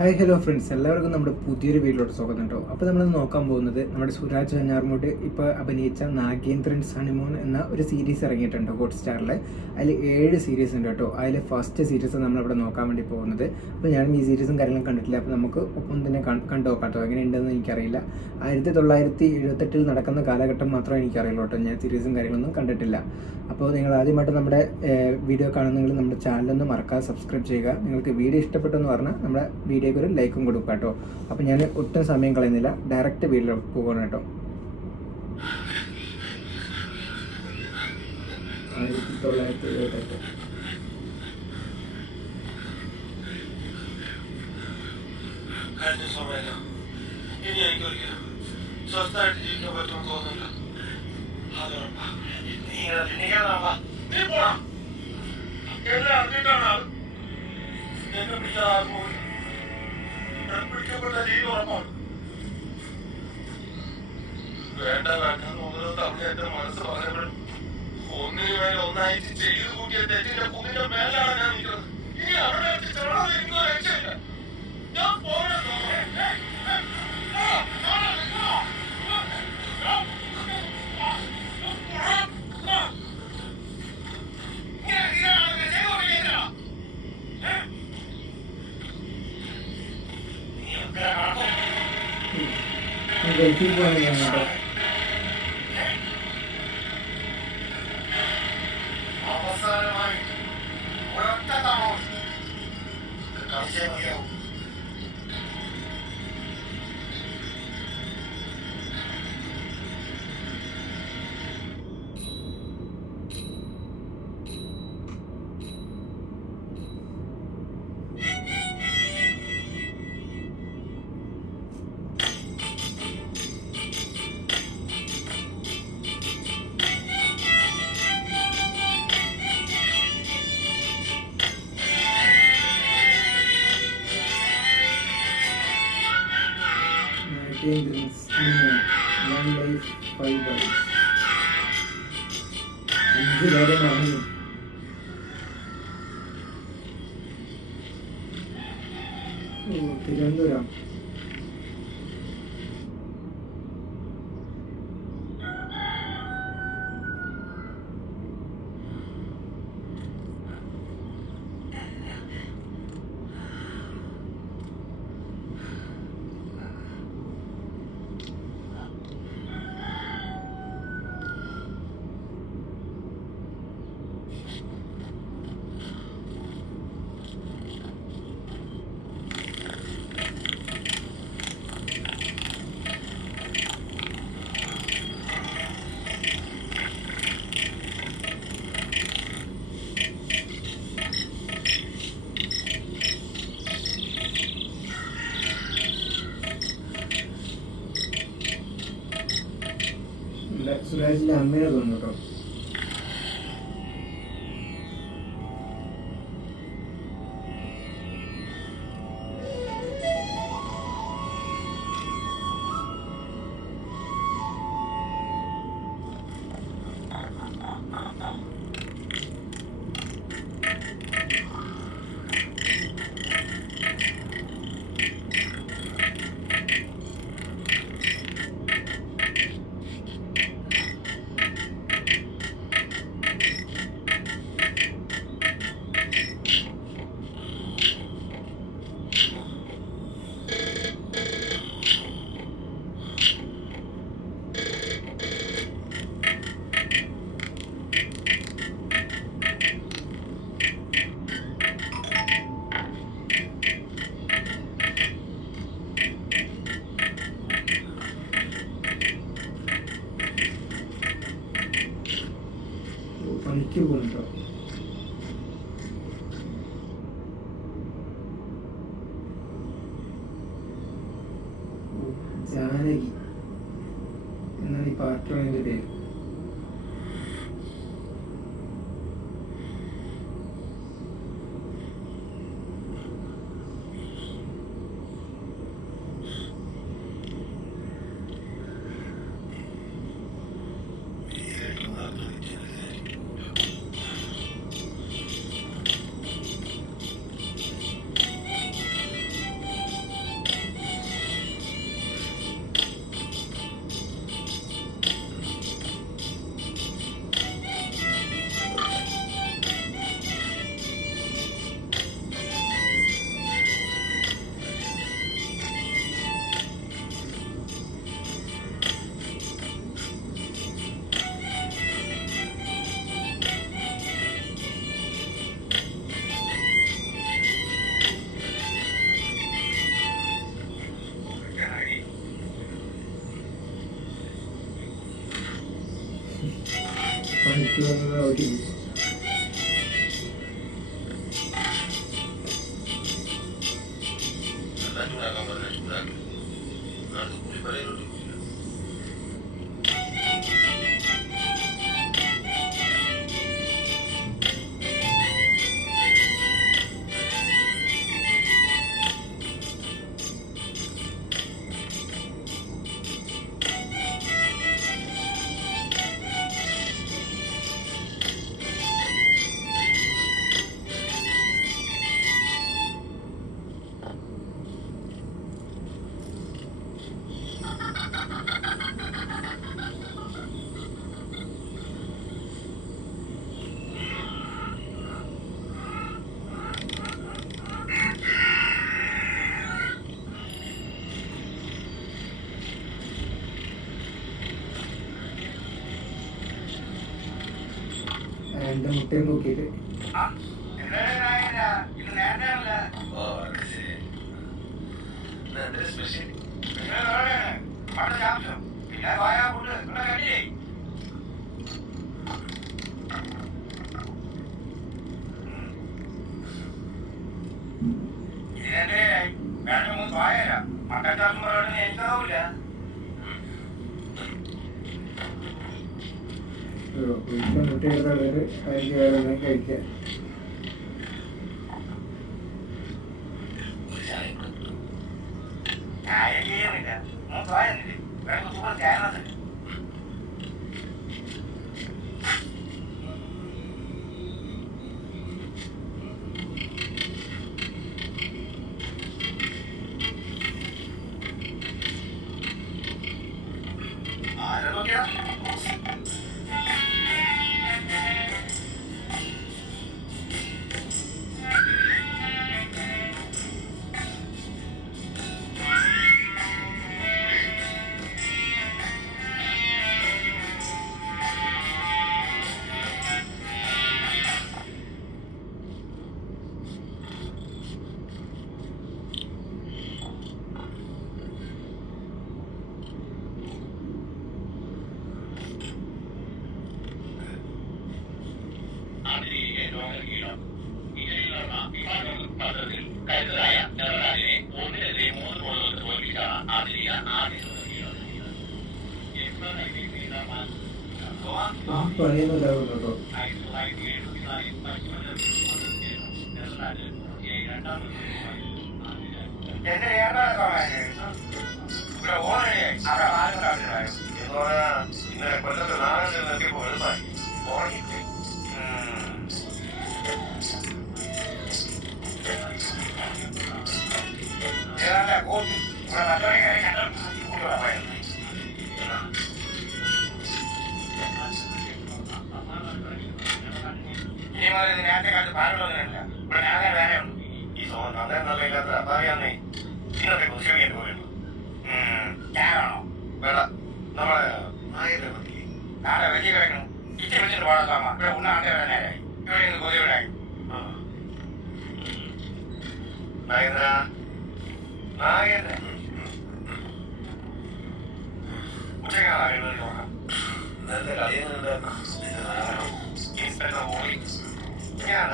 Hi hello friends, എല്ലാവർക്കും നമ്മുടെ പുതിയൊരു വീഡിയോയിലോട്ട് സ്വാഗതം കേട്ടോ. അപ്പോൾ നമ്മൾ നോക്കാൻ പോകുന്നത് നമ്മുടെ സുരാജ് വെഞ്ഞാറമൂട് ഇപ്പോൾ അഭിനയിച്ച നാഗേന്ദ്രൻ ഹണിമൂൺ എന്ന ഒരു സീരീസ് ഇറങ്ങിയിട്ടുണ്ട് ഹോട്ട്സ്റ്റാറിൽ. അതിൽ 7 സീരീസ് ഉണ്ട് കേട്ടോ. അതിൽ ഫസ്റ്റ് സീരീസ് നമ്മളിവിടെ നോക്കാൻ വേണ്ടി പോകുന്നത്. അപ്പോൾ ഞാനും ഈ സീരീസും കാര്യങ്ങളും കണ്ടിട്ടില്ല. അപ്പോൾ നമുക്ക് ഒപ്പം തന്നെ കണ്ടു നോക്കാം കേട്ടോ. എങ്ങനെയുണ്ടെന്ന് എനിക്കറിയില്ല. 1978 നടക്കുന്ന കാലഘട്ടം മാത്രമേ എനിക്കറിയുള്ളൂ കേട്ടോ. ഞാൻ സീരീസും കാര്യങ്ങളൊന്നും കണ്ടിട്ടില്ല. അപ്പോൾ നിങ്ങൾ ആദ്യമായിട്ട് നമ്മുടെ വീഡിയോ കാണുന്നെങ്കിൽ നമ്മുടെ ചാനലൊന്ന് മറക്കാതെ സബ്സ്ക്രൈബ് ചെയ്യുക. നിങ്ങൾക്ക് വീഡിയോ ഇഷ്ടപ്പെട്ടെന്ന് പറഞ്ഞാൽ നമ്മുടെ വീഡിയോയ്ക്ക് ഒരു ലൈക്കും കൊടുക്കുക കേട്ടോ. അപ്പോൾ ഞാൻ ഒട്ടും സമയം കളയുന്നില്ല, ഡയറക്റ്റ് വീഡിയോ പോകണം കേട്ടോ. 1978 കഴിഞ്ഞ സമയത്ത് ഇനി എനിക്കൊരിക്കലും സ്വസ്ഥമായിട്ട് ജീവിക്കാൻ പറ്റുമെന്ന് തോന്നുന്നില്ല. അതുറപ്പാ. നീ പോടാ. എല്ലാം അറിഞ്ഞിട്ടാണ് എന്നെ പിടിക്കാതെ പോയി. പിടിക്കപ്പെട്ട രീതി ഉറപ്പാണ്. വേണ്ട വേണ്ട ഓരോ തവണ എന്റെ മനസ്സ് പറഞ്ഞപ്പോഴും ഒന്നിനു മേലെ ഒന്നായിട്ട് ചെയ്തു കൂട്ടിയ തെറ്റിന്റെ കുന്നിന്റെ മേലാണ് ഞാൻ നിൽക്കുന്നത്. ഇനി അവിടെ ചെറുതായി എനിക്കൊരു രക്ഷയില്ല. ഞാൻ പോകണം. ഗൾഫിൽ പോകാൻ കേട്ടോ. അവസാനമായി ഒരൊറ്റ താമസം കാണിച്ചേ മതിയാവും. Nagendran's honeymoon, 1 life 5 wives. 5 പേരെ മറന്നു. തിരുവനന്തപുരം. സുരാജിന്റെ അമ്മയെ തോന്നുന്നു കേട്ടോ. പണിക്ക് പോകുന്നുണ്ടോ? ജാനകി എന്നാണ് ഈ പാർട്ടിയുടെ പേര്. എനിക്ക് തോന്നുന്നത് അവിടെ എല്ലാം ചൂടാക്കാൻ പറഞ്ഞ ചൂടാക്കി അടുത്ത് കുളിപ്പലയിലോട്ട് എൻ്റെ മുട്ടയും നോക്കിയിട്ട് മുട്ട എടുത്തവര് അതിന് വേറെ കഴിക്കാൻ പണിയൊന്നുമില്ലാവും കേട്ടോ. ഇന്നലെ കൊല്ലത്ത് നാഗത്തിൽ നിർത്തിയപ്പോൾ എളുപ്പമായി ഉറങ്ങിപ്പോയി. നേരത്തെ കാലത്ത് പാടുള്ളതിനല്ല ഇവിടെ ഞാൻ വേറെയുണ്ട്. ഈ നന്നേ നല്ല ഇല്ലാത്ത പറയാന്നേ ഇന്നത്തെ കുറിച്ച് പോയിരുന്നു. ഞാനാണോ വേണ്ട നമ്മളെ നായരെ മതി നാളെ വലിയ കഴിക്കണം ഇച്ച വെച്ചിട്ട് പാടാം. ഇവിടെ ഉണ്ണാണ്ടേ വരാൻ നേരായി ഇവിടെ നിന്ന് കൊതിവിടായി. നാഗേന്ദ്ര നാഗേന്ദ്ര ഉച്ചക്കാണ് നോക്കാം. നല്ല കളിയുന്നുണ്ട്. ഇൻസ്പെക്ടർ പോയി ഞാൻ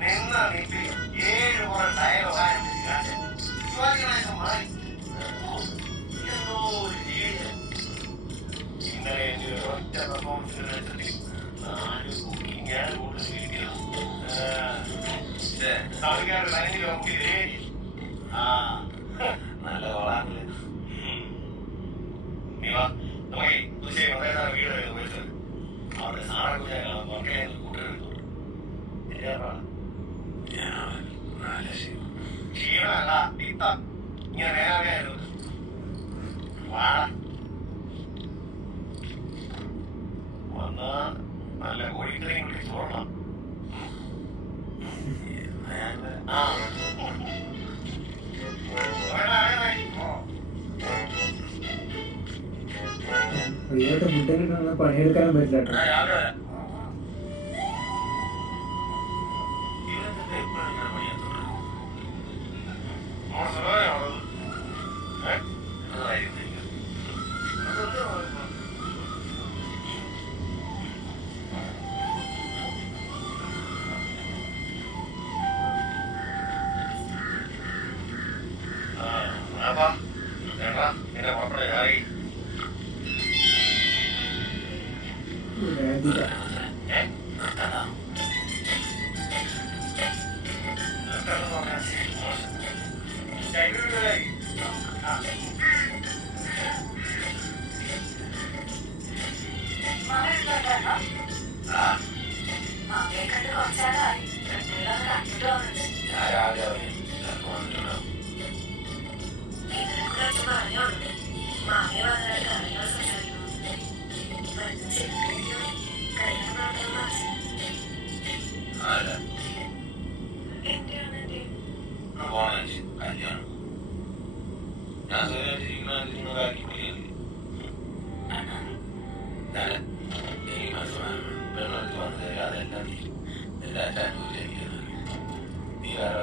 നിന്ന നീട്ടി 7 മുറ ടയർ മാറി ഇന്നലെ ഒറ്റ പെർഫോമൻസിൽ 4 ബുക്കിംഗ് ഞാൻ കൂടുതൽ തമിഴ്ക്കാരുടെ നനഞ്ഞിൽ നോക്കി നല്ല കൊള്ളാമില്ല. നീ വാ നമുക്ക് തീർച്ചയായും വളരെ വീട് പോയിട്ട് അവിടെ സാറെ മക്കളെ കൂട്ടുകെടുത്തു. ക്ഷീണമല്ല പിത്തം ഇങ്ങനെ നേരാകയായിരുന്നു. വാട വന്നാ നല്ല കോഴിക്കറിയും കൂടി ചോറണം. ഫ്രീയായിട്ട് ഫുഡ് കിട്ടുന്ന പണിയെടുക്കാനും പറ്റില്ല കേട്ടോ. അപ്പാ ചേട്ടാ എന്റെ പുറപ്പെടെ ആയി വേദിക കല്യാണം ഞാൻ നിങ്ങളാക്കി ഈ മാസം വെള്ളത്തിൽ വന്നത് അതെല്ലാം എല്ലാ ചാനലിലേക്ക് നീ ആരോ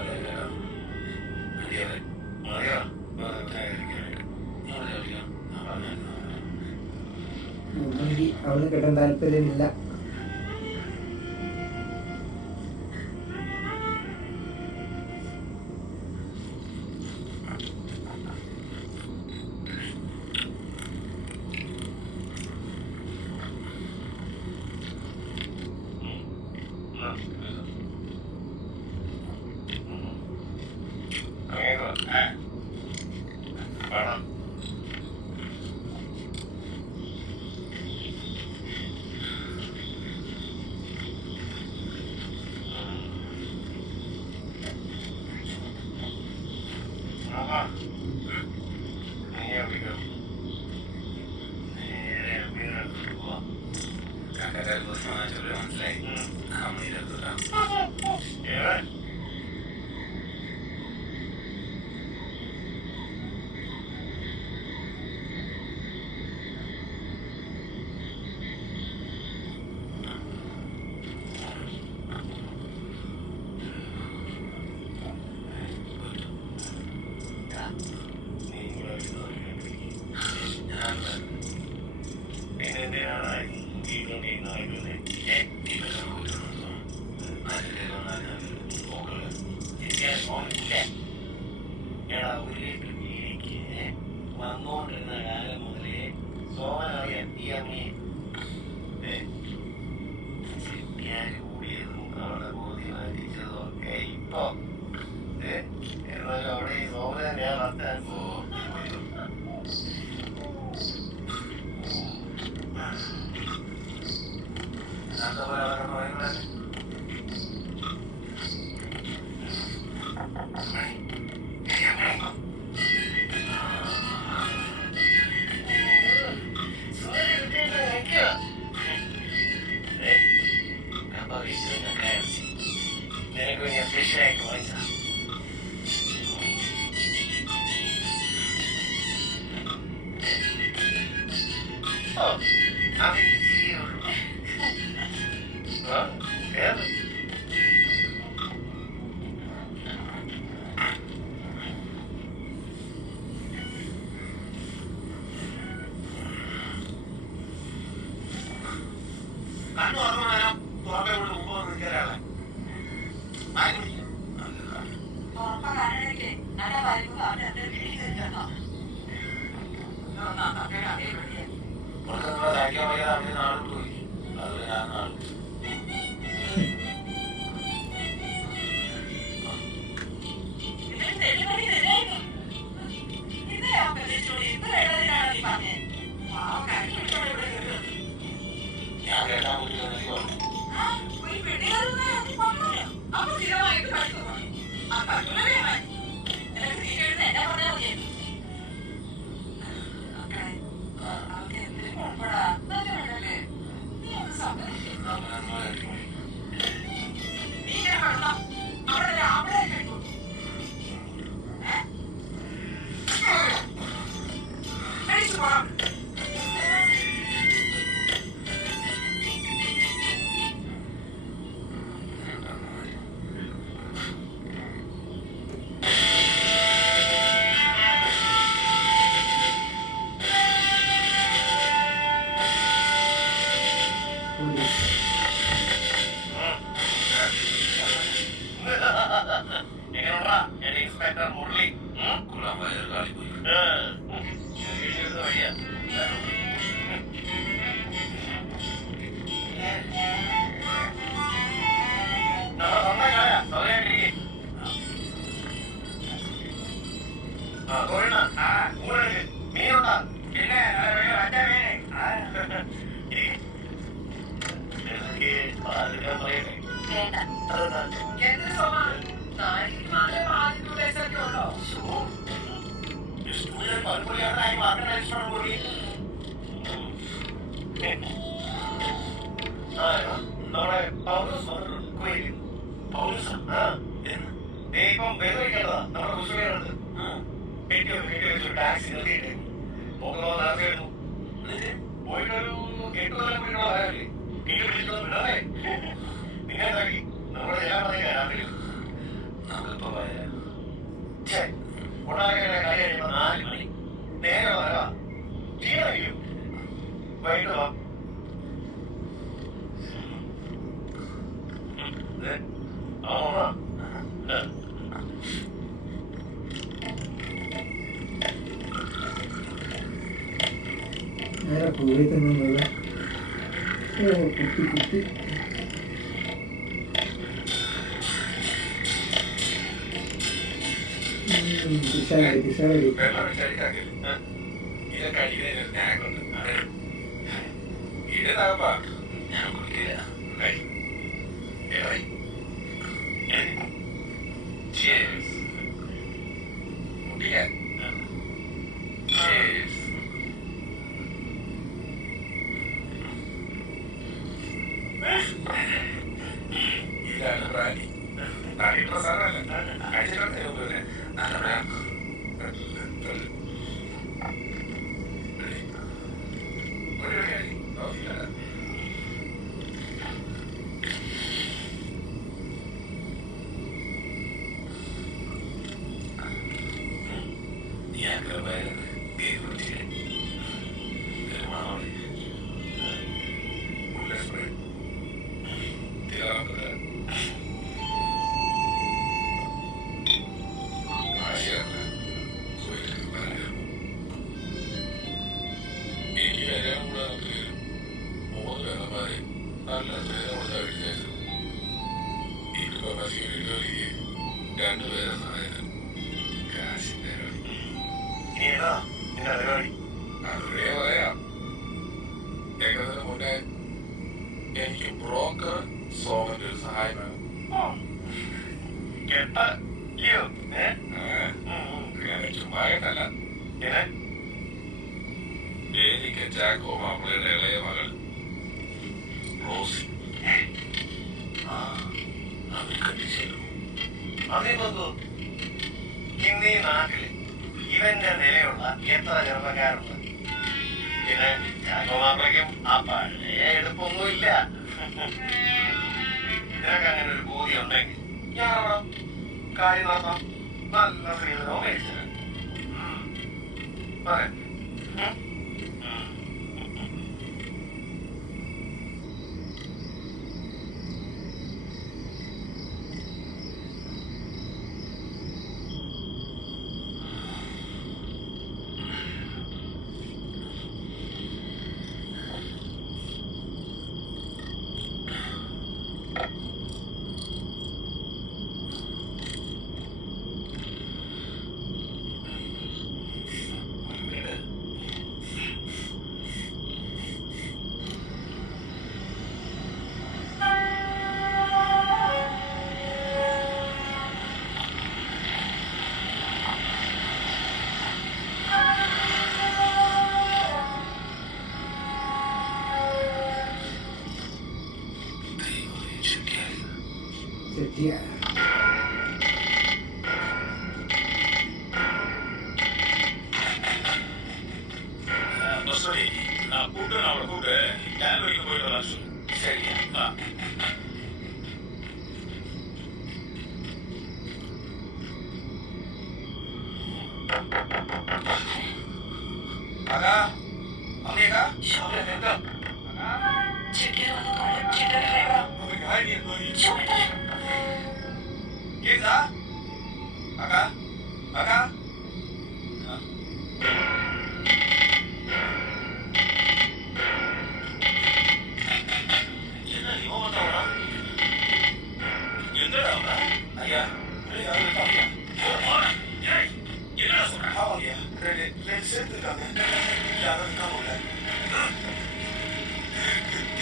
മതിയോ അവന് കിട്ടാൻ താല്പര്യമില്ല. മനസ്സിലായി വന്നോണ്ടിരുന്ന കാലം മുതലേ സോമനറിയാൻ ഈ അമ്മയെ കൂടിയതും അവളുടെ ബോധ്യമായിരിച്ചതും ഒക്കെ ഇപ്പൊ എന്നാലും അവിടെ ഈ സോമന ഞാൻ നടത്താൻ പോകും കണ്ണു തുറന്നു തുറക്കാൻ മുമ്പ് വന്ന് നിൽക്കാനാളെ നാളോട്ട് പോയി അത് ഞാൻ നാളെ ഞാൻ കേട്ടാൻ പറ്റില്ല ഇൻസ്പെക്ടർ മുരളി കൊള്ളാൻ വയറ് കാളിപ്പോയി. വഴിയാ മീനുണ്ടാ പിന്നെ നമ്മുടെ പൗലോസ് വന്നിട്ടുണ്ട് കുവൈറ്റിൽ. പൗലോസ് നീ ഇപ്പം ബന്ധുവയ്ക്കേണ്ടതാ. നമ്മുടെ മുസ്ലിങ്ങളുണ്ട് കെട്ടി വെച്ചൊരു ടാക്സി നിർത്തിയിട്ട് പോകുന്ന നടത്തിയിരുന്നു. പോയിട്ടൊരു 8 കൊല്ലം കൂടിയുള്ള വരാറില്ലേ കെട്ടി പിടിച്ചത് വിടാതെ നിങ്ങൾ നോക്കി നമ്മുടെ എല്ലാം പറഞ്ഞ രാത്രി നമുക്കിപ്പോ ഉണ്ടാക്കുന്ന കളി കഴിയുമ്പോ 4 മണി നേരെ വരാ ക്ഷീണമായിരിക്കും. വൈകിട്ട് വാ. നേരെ പോയി തന്നെയുള്ള കുത്തി കുത്തി കിഷാടി കിഷാടി ഇതൊക്കെ അടിക്കുന്നതിന് സ്നാക്കുണ്ട്. ഇടതാകപ്പാ ഞാൻ കുടിക്കില്ല. Cheers. മുട്ടിക്കാൻ Cheers. ഇതാണ് റാലി. റാലി പ്രസാദമല്ല കഴിച്ചിട്ടുണ്ട്. നല്ല പറയാം എനിക്ക് ബ്രോക്കർ സോമന്റെ ഒരു സഹായം വേണം. ചുമ്മായിട്ടല്ല, എനിക്ക് ചാക്കോ മാപ്പിളയുടെ ഇളയ മകൾ റോസി ഇന്നീ നാട്ടില് ഇവന്റെ നിലയുള്ള എത്ര ചെറുപ്പക്കാരുണ്ട്. പിന്നെ ചാക്കോമാപ്പിളയ്ക്കും ആ പഴയ എടുപ്പൊന്നുമില്ല. നിനക്ക് അങ്ങനെ ഒരു ബോധി ഉണ്ടെങ്കിൽ ഞാൻ അവിടെ കാര്യം നടത്താം. നല്ല സ്ത്രീധനോ മേടിച്ചത് പറയാം. ചെട്ടിയാ കൂട്ട് അവിടെ കൂട്ട് ഞാൻ ഒരിക്കൽ പോയിട്ട് വരാം. ശരിയാ. അതാ അമ്മേക്കാ എന്താ മതിയാ ലെൻസ്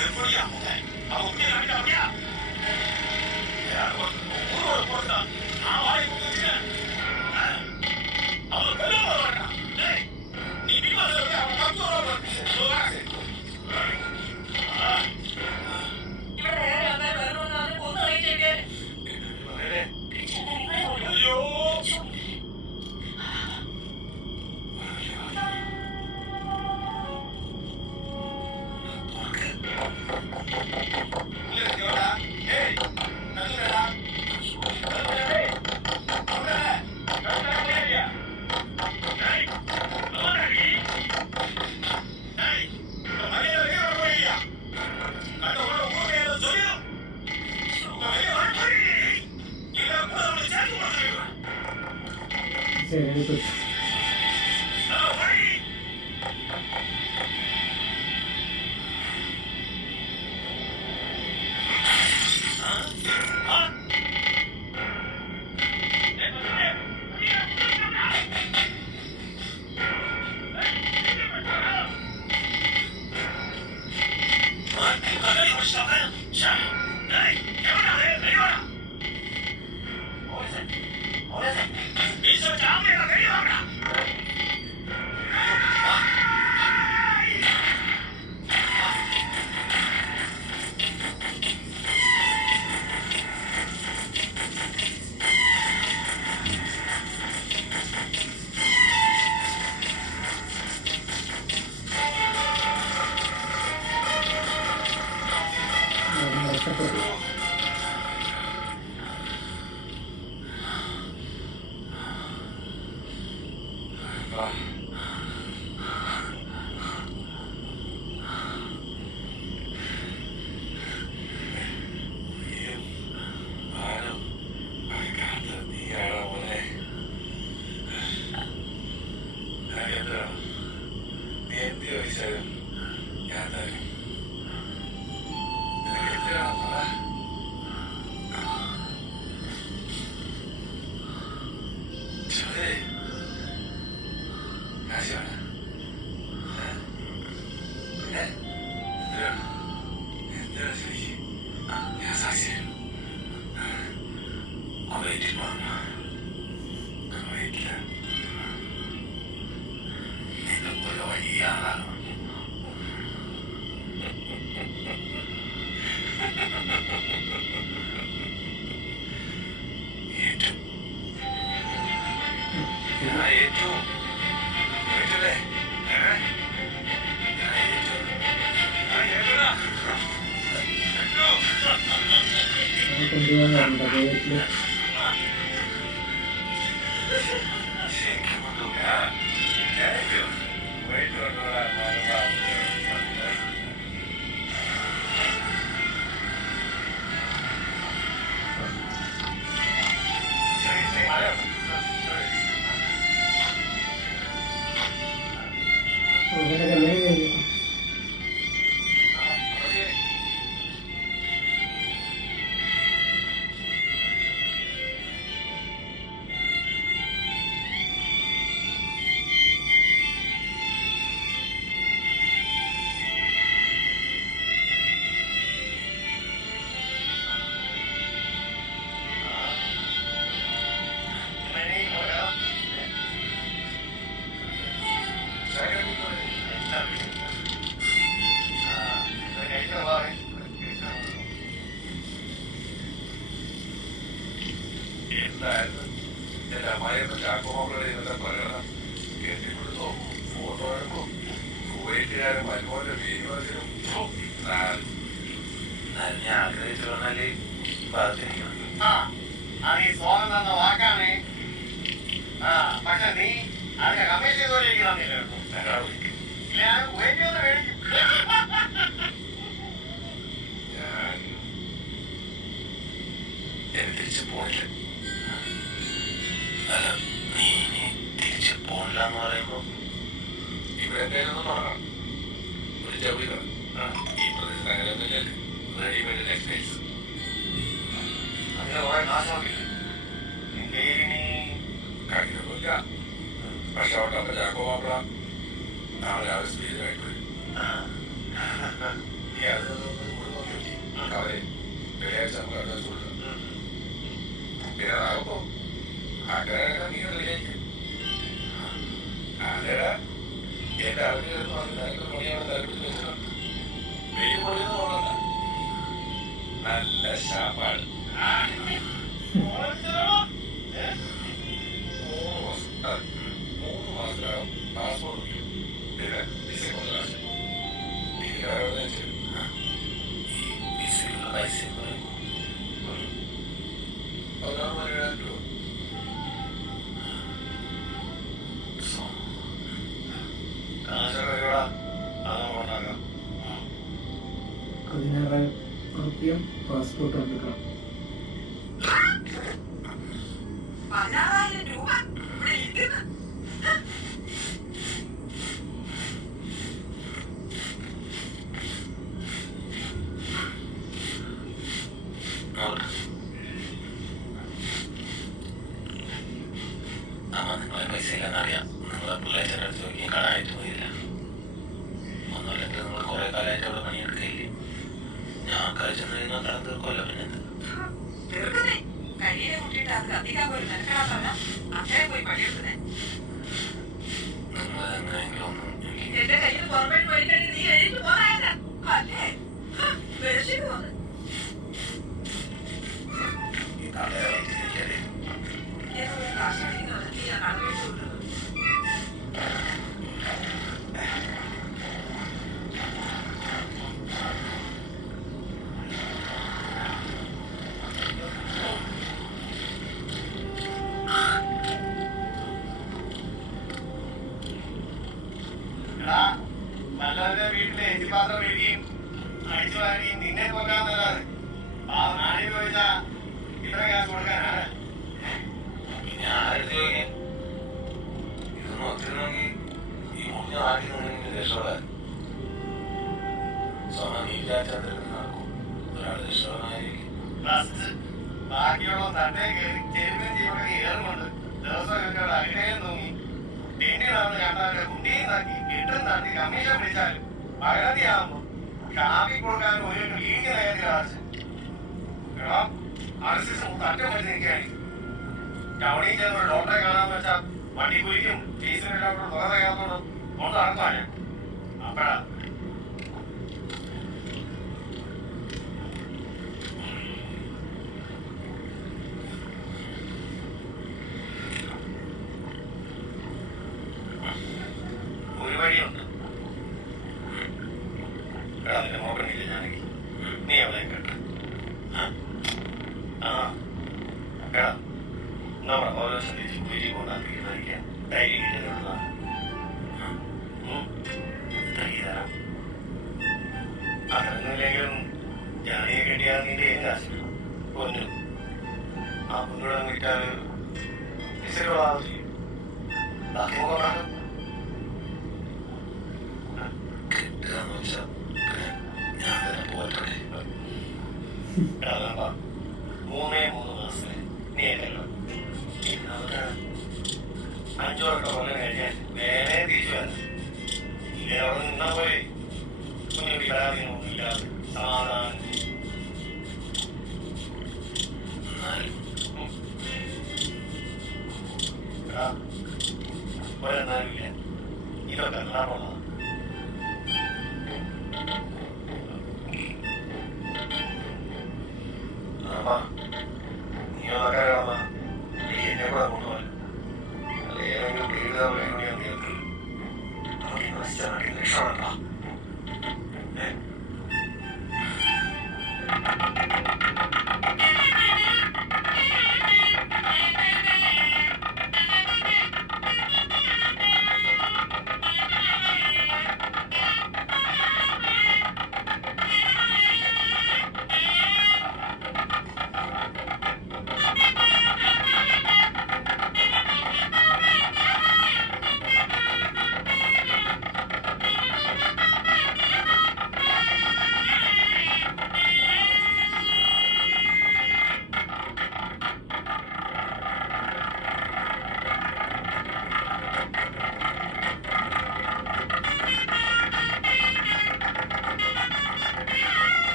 எப்படியா அவங்க அப்படியா நான் வாடி கொடுத்துட்டேன் அவன் நீ ശരി കൊണ്ടുപോകാറുണ്ട് വീട്ടില് അങ്ങനെ കല്യാണം കഴിഞ്ഞു. എന്തായിരുന്നു എന്റെ അമ്മായിയുടെ ചാക്കോമക്കളുടെ ഇന്നത്തെ പ്രകടനം കെട്ടിപ്പിടുത്തോ ഫോട്ടോ എടുക്കും കുവൈറ്റുകാരും മരുമോന്റെ വീഡിയോസിലും ഞാൻ ആഗ്രഹിച്ചു പറഞ്ഞാല് ബാധിച്ചിരിക്കണം അത് ഈ സ്വാഗതം തന്ന വാക്കാണ്. പക്ഷെ നീ അതിനെ കമ്മീഷൻ ചെയ്തോണ്ടിരിക്കുന്നില്ല കേട്ടോ. ഞാൻ കുവൈറ്റിയൊന്ന് മേടിക്കും. ഞാൻ തിരിച്ചു പോണില്ല. അല്ല നീ ഇനി തിരിച്ചു പോണില്ല എന്ന് പറയുമ്പോ ഇവിടെ എന്തായാലും തുടങ്ങാം. ഒരു ജൗളി കട ഈ പ്രദേശത്ത് അങ്ങനെ ഒന്നുമില്ലേ, റെഡിമെയ്ഡ് ടെക്സ്റ്റൈൽസ്. അങ്ങനെ കുറെ കാശാവില്ല. നിന്റെ ഇനി കാര്യമൊന്നുമില്ല. പക്ഷെ അവർക്ക് അപ്പൊ ചാക്കോ മാപ്പിള നാളെ രാവിലെ സ്പീഡിലായിട്ട് വരും. നീ അത് നോക്കി അവരെ വെള്ളിയാഴ്ച നമുക്ക് അഡ്വാൻസ് കൊടുക്കാം. പിന്നെ അതാകുമ്പോ ആഗ്രഹമൊക്കെ നീ വിചാരിക്കും. അതേടാ എന്റെ അറിഞ്ഞു നിനക്ക് പണിയാണ് തലപ്പിടിച്ച് വെച്ചിട്ടുണ്ട്. വലിയ പൊടിയൊന്നും നോക്കണ്ട, നല്ല ശാപ്പാട്. 3 മാസത്തിനകം പാസ്പോർട്ട് കിട്ടും. പിന്നെ വിസ കൊണ്ടുവരാൻ ഈ വിസയുള്ള പൈസ എന്ന് പറയുമ്പോൾ 16,000 രൂപ. കാശൊക്കെ വരുവാ, അതൊന്നും കൊണ്ടാക്കാം. 16,000 പാസ്പോർട്ട് എടുക്കണം. 16,000 രൂപ ഇവിടെ ഇരിക്കുന്നു. നിങ്ങളെ പൈസ ഇല്ലെന്നറിയാം. നിങ്ങളെ പിള്ളേരുടെ അടുത്ത് നോക്കി കടായിട്ട് പോയില്ല. ഒന്നുമില്ലെങ്കിൽ നിങ്ങൾ കുറെ കാലമായിട്ട് അവിടെ പണിയെടുക്കില്ലേ. ഞാൻ കഴിച്ചെന്ന് കഴിഞ്ഞാൽ കടം തീർക്കുമല്ലോ. പിന്നെ തീർക്കുന്നേ കഴിയെ കൂട്ടിയിട്ട് അത് കത്തിക്കാൻ പോലും നിനക്കാത്തല്ല അത്രയും പോയി പണിയെടുക്കുന്നേ. നിങ്ങൾ എങ്ങനെയെങ്കിലും ഒന്നും എന്റെ കയ്യിൽ പുറമേട്ട് പോയിക്കഴിഞ്ഞ് നീ എഴുതി പോകാനല്ല അല്ലേ വിഷമി പോന്ന് ഈ കടകളെ തിരിച്ചറിയാം. കാശ് അടിക്കുന്നത് നീ ആ കടമേട്ട് കൊണ്ടുവന്നു. നല്ലതിന്റെ വീട്ടിലെ എച്ചിപ്പാത്രം മേടിക്കുകയും അടിച്ചു വാരുകയും നിന്നെ കൊല്ലാന്നല്ലാതെ ആ നാടി ചോദിച്ചാ ഇത്ര ഗ്യാസ് കൊടുക്കാനാണ്. പിന്നെ ആരെടുത്ത് ചോദിക്കാൻ? ഇതൊന്നും ഒത്തിരുന്നെങ്കിൽ ഈ മുറിഞ്ഞ നാട്ടിൽ നിന്നെങ്കിൽ രക്ഷപ്പെടാൻ. സ്വന്തം നീ വിചാരിച്ചാൽ നടക്കും. ഒരാൾ രക്ഷപ്പെടാനായിരിക്കും. ബാക്കിയുള്ള തട്ടേ കയറി ചെരുവിനും ജീവനൊക്കെ ഏറുകൊണ്ട് ദിവസം ഇവരുടെ അഗ്രഹം തോന്നി പിന്നീടാണ് രണ്ടാളുടെ കുണ്ടിയും താക്കി കിട്ടും താക്കി കമ്മീഷൻ പിടിച്ചാലും പകുതിയാകുമ്പോ കാപ്പി കൊടുക്കാൻ ഒരു ലീഗ് നയത്തിൽ ആവശ്യം തട്ടം പറ്റിയിരിക്കുകയാണ്. ടൗണിൽ ചെന്ന് ഡോക്ടറെ കാണാന്ന് വെച്ചാൽ വണ്ടി കുരിക്കും ഫീസിനെല്ലാം തുക തയ്യാറോടും കൊണ്ട് നടക്കുവാ ഞാൻ. അപ്പഴാ ഒരു വഴിയുണ്ട്. എടാ നിന്റെ നോക്കണില്ല ഞാനെങ്കിൽ നീ അവളെ കേട്ട എടാ നമ്മുടെ ഓരോ സന്ദേശി കുരി കൊണ്ടാക്കിയിരിക്കാൻ ധൈര്യം കിട്ടുന്നതാണ്. തരാം അതൊന്നുമില്ലെങ്കിലും ജാനിയെ കെട്ടിയാൽ നിന്റെ ഏത് ആശയം പൊന്നു ആ പൊന്നൂടെ വിറ്റാൽ വിസലുള്ള ആവശ്യം ബാക്കി കൊണ്ടാക്കും. കിട്ടുകയെന്ന് വെച്ചാൽ ഞാൻ തന്നെ പോറ്റണേ. 3 മാസത്തില് നീ അല്ലല്ലോ 5 കൊല്ലം കഴിഞ്ഞാൽ വേറെ തിരിച്ചു വരണം. ഇനി അവിടെ നിന്നാ പോലെ കുഞ്ഞുട്ടി പരാതിയൊന്നുമില്ലാതെ സമാധാനം ഒരെന്നാലുമില്ല. ഇതൊക്കെ നടന്നുള്ളതാണ്. നീ അതൊക്കെ കിടന്ന നീ എന്നെ കൂടെ കൊണ്ടുപോകാൻ അല്ലെ ഏതെങ്കിലും വീട് വേണ്ടിയാ നീക്ക് നമുക്ക് നശിച്ചാൽ രക്ഷപ്പെടണ്ട.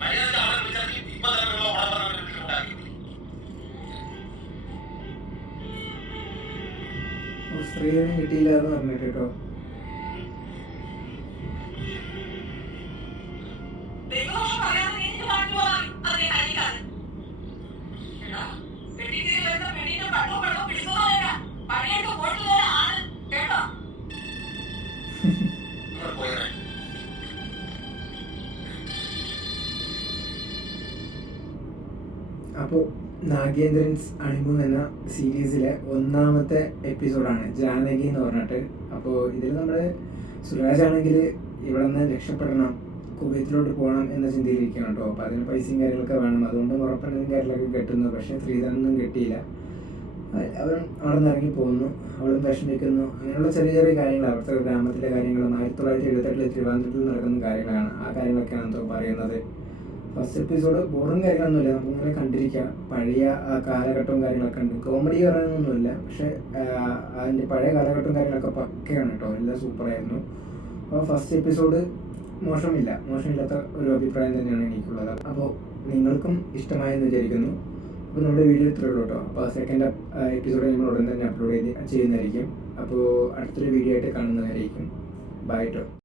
മര്യാദ അവരെ വിളിച്ചിറങ്ങി ഇപ്പൊ തന്നെ ഉള്ള ഓടപ്പറ ഉണ്ടാക്കി. സ്ത്രീധനം കിട്ടിയില്ല എന്ന് പറഞ്ഞിട്ട് കേട്ടോ. ദൈവദോഷം പറയാതെ നീ നിന്റെ നാട്ടിൽ പോകാൻ അതിനെ കഴിക്കാതെ. എടാ, വെട്ടി കീറി വരുന്ന പെണ്ണിന്റെ കണ്ണും വെള്ളവും പിടിക്കുന്നതല്ല. പണിയൊക്കെ പോയിട്ടുള്ളവരാണ് കേട്ടോ. പോയേ അപ്പോൾ നാഗേന്ദ്രൻസ് ഹണിമൂൺ എന്ന സീരീസിലെ 1ാമത്തെ എപ്പിസോഡാണ് ജാനകി എന്ന് പറഞ്ഞിട്ട്. അപ്പോൾ ഇതിൽ നമ്മൾ സുരാജ് ആണെങ്കിൽ ഇവിടെ നിന്ന് രക്ഷപ്പെടണം, കുവൈത്തിലോട്ട് പോകണം എന്ന ചിന്തയിലിരിക്കുകയാണ് കേട്ടോ. അപ്പോൾ അതിന് പൈസയും കാര്യങ്ങളൊക്കെ വേണം, അതുകൊണ്ട് ഉറപ്പുണ്ടെങ്കിൽ കാര്യങ്ങളൊക്കെ കിട്ടുന്നു. പക്ഷേ ശ്രീധരനൊന്നും കിട്ടിയില്ല. അവൻ അവിടെ നിന്ന് ഇറങ്ങി പോകുന്നു, അവളും വിഷമിക്കുന്നു. അങ്ങനെയുള്ള ചെറിയ ചെറിയ കാര്യങ്ങൾ, അവിടുത്തെ ഗ്രാമത്തിലെ കാര്യങ്ങളും 1978 തിരുവനന്തപുരത്തിൽ നടക്കുന്ന കാര്യങ്ങളാണ്. ആ കാര്യങ്ങളൊക്കെയാണ് എന്തോ പറയുന്നത്. ഫസ്റ്റ് എപ്പിസോഡ് ബോറും കാര്യങ്ങളൊന്നുമില്ല, നമുക്കിങ്ങനെ കണ്ടിരിക്കാം. പഴയ ആ കാലഘട്ടവും കാര്യങ്ങളൊക്കെ ഉണ്ട്. കോമഡി പറയാനൊന്നുമില്ല, പക്ഷെ അതിൻ്റെ പഴയ കാലഘട്ടവും കാര്യങ്ങളൊക്കെ പക്കയാണ് കേട്ടോ. എല്ലാം സൂപ്പറായിരുന്നു. അപ്പോൾ ഫസ്റ്റ് എപ്പിസോഡ് മോശമില്ലാത്ത ഒരു അഭിപ്രായം തന്നെയാണ് എനിക്കുള്ളത്. അപ്പോൾ നിങ്ങൾക്കും ഇഷ്ടമായെന്ന് വിചാരിക്കുന്നു. അപ്പോൾ നമ്മുടെ വീഡിയോ ഇത്രയേ ഉള്ളൂ കേട്ടോ. അപ്പോൾ സെക്കൻഡ് എപ്പിസോഡ് നമ്മൾ ഉടൻ തന്നെ അപ്ലോഡ് ചെയ്യുന്നതായിരിക്കും. അപ്പോൾ അടുത്തൊരു വീഡിയോ ആയിട്ട് കാണുന്നതായിരിക്കും. ബൈ കേട്ടോ.